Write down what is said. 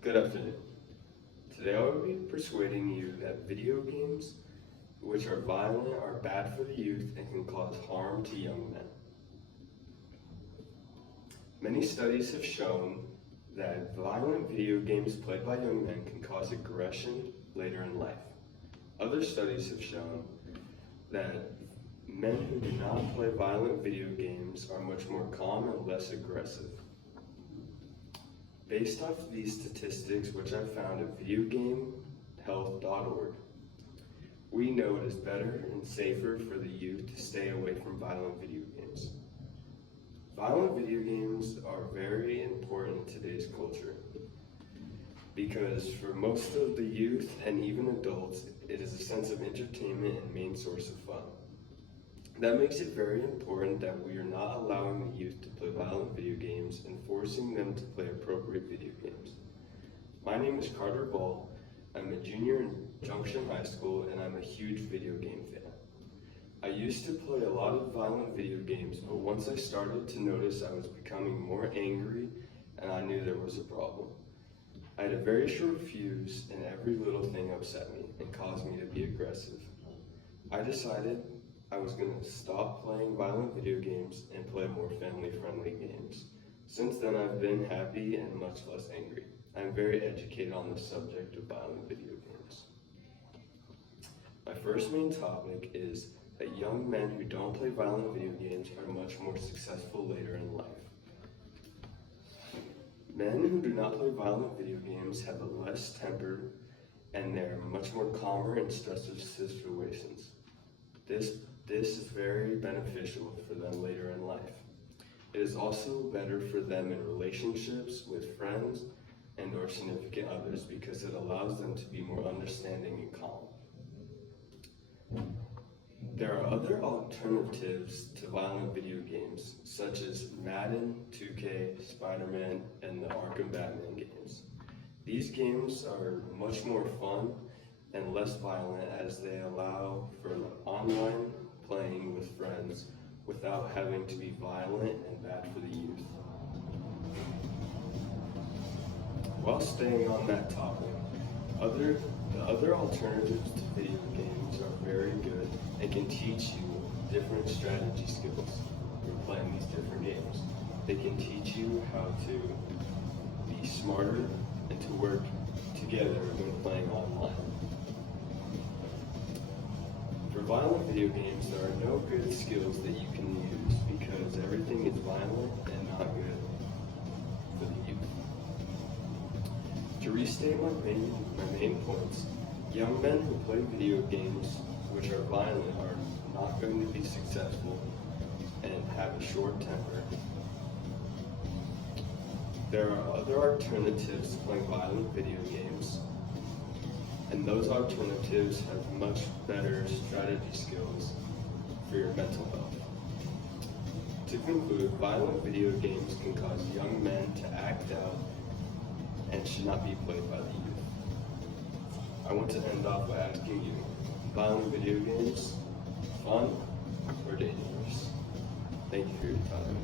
Good afternoon. Today I will be persuading you that video games, which are violent, are bad for the youth and can cause harm to young men. Many studies have shown that violent video games played by young men can cause aggression later in life. Other studies have shown that men who do not play violent video games are much more calm and less aggressive. Based off these statistics, which I found at videogamehealth.org, we know it is better and safer for the youth to stay away from violent video games. Violent video games are very important in today's culture because for most of the youth and even adults, it is a sense of entertainment and main source of fun. That makes it very important that we are not allowing the youth to play violent video games and forcing them to play appropriate video games. My name is Carter Ball. I'm a junior in Junction High School and I'm a huge video game fan. I used to play a lot of violent video games, but once I started to notice I was becoming more angry and I knew there was a problem. I had a very short fuse and every little thing upset me and caused me to be aggressive. I decided I was going to stop playing violent video games and play more family-friendly games. Since then, I've been happy and much less angry. I'm very educated on the subject of violent video games. My first main topic is that young men who don't play violent video games are much more successful later in life. Men who do not play violent video games have a less temper and they're much more calmer in stressful situations. This is very beneficial for them later in life. It is also better for them in relationships with friends and or significant others because it allows them to be more understanding and calm. There are other alternatives to violent video games, such as Madden, 2K, Spider-Man, and the Arkham Batman games. These games are much more fun and less violent as they allow for online playing with friends without having to be violent and bad for the youth. While staying on that topic, the other alternatives to video games are very good and can teach you different strategy skills when playing these different games. They can teach you how to be smarter and to work together when playing online. For violent video games, there are no good skills that you can use because everything is violent and not good for the youth. To restate my main points, young men who play video games which are violent are not going to be successful and have a short temper. There are other alternatives to playing violent video games, and those alternatives have much better strategy skills for your mental health. To conclude, violent video games can cause young men to act out and should not be played by the youth. I want to end off by asking you, violent video games, fun or dangerous? Thank you for your time.